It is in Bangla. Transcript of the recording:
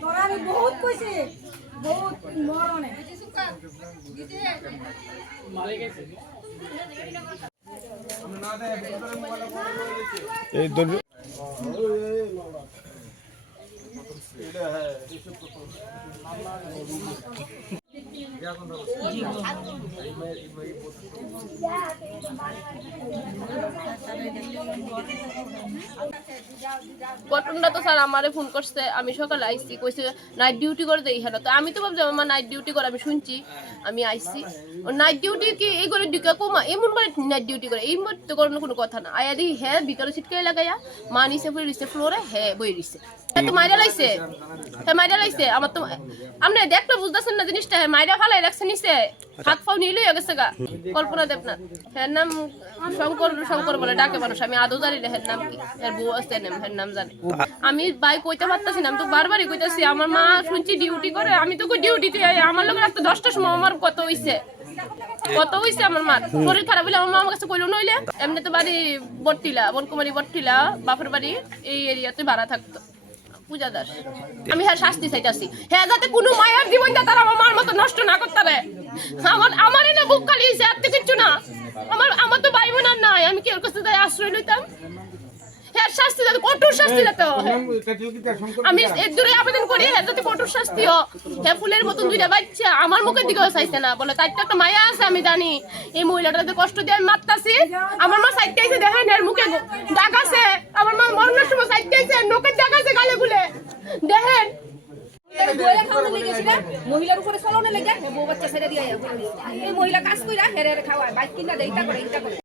তোরা আমি বহুত কইছি বহুত মরনে এই দল ঘটনাটা তো স্যার আমারে ফোন করছে, আমি সকালে আইসি, কইছে নাইট ডিউটি করে দেই এখানে। তো আমি তো ভাবছি আমার নাইট ডিউটি করে, আমি শুনছি, আমি আইসি নাইট ডিউটি কি এই করে ডিকা কমা এমন করে নাইট ডিউটি করে এই মধ্যে করার কোনো কথা না। আয়া দিই হ্যাঁ ভিতরে সিটকে লাগাইয়া মা নিচে পড়ে দিছে ফ্লোরে, হ্যাঁ বই দিছে, তো মাইরা লাইছে, হ্যাঁ মাইরা লাইছে। আমার তো আপনি দেখতে বুঝতেছেন না জিনিসটা, হ্যাঁ মাইরা ফালাই রাখছে নিচে, হাত পাও নিয়ে লইয়া গেছে গা। কল্পনা দেবনাথ, হ্যাঁ নাম শঙ্কর, শঙ্কর বলে ডাকে মানুষ, আমি আদৌ জানি না হ্যাঁ নাম কি, এর বউ আছে হ্যাঁ নাম জানি। আমি ভাই কইতে পারতাছি না, আমি তো বারবারই কইতাছি আমার মা শুনছি ডিউটি করে, আমি তো ডিউটিতে আমার লোক রাস্তা 10টার সময় আমার কত হইছে আমার মার শরীর খারাপ হইলে আমার মা আমার কাছে কইলো নইলে। এমনি তো বাড়ি বট্টিলা, বনকুমারী বট্টিলা, বাপের বাড়ি এই এরিয়াতে ভাড়া থাকতো পূজা দাস। আমি হ্যাঁ শাস্তি চাইতাছি, হ্যাঁ যাতে কোনো মায়ের জীবনটা তারা আমার মার মতো নষ্ট না করতে পারে। আমারই না বুক খালি হয়েছে, আর তো কিচ্ছু না। আমার তো ভাই বোন আর নাই, আমি কি ওর কাছে আশ্রয় লইতাম? হ্যাঁ শাস্তি যাতে কঠোর শাস্তি দিতে হবে। আমি এর দূরে আবেদন করি হ্যাঁ যাতে কঠোর শাস্তি হোক। হ্যাঁ ফুলের মতন দুইটা বাচ্চা আমার মুখের দিকেও চাইছে না, বলে তাই তো একটা মায়া আছে, আমি জানি এই মহিলাটাতে কষ্ট দিয়ে আমি মারতাছি। আমার মা সাইডটা এসে দেখেন এর মুখে দাগ আছে, আমার মা মরণের সময় সাইডটা এসে নোকের দাগ আছে গালে গুলে দেখেন। মহিলার উপরে চলনে লেগে বউ বাচ্চা ছেড়ে দিয়ে এই মহিলা কাজ কইরা হেরে খাওয়ায় বাইক কিনা দেয়, ইটা করে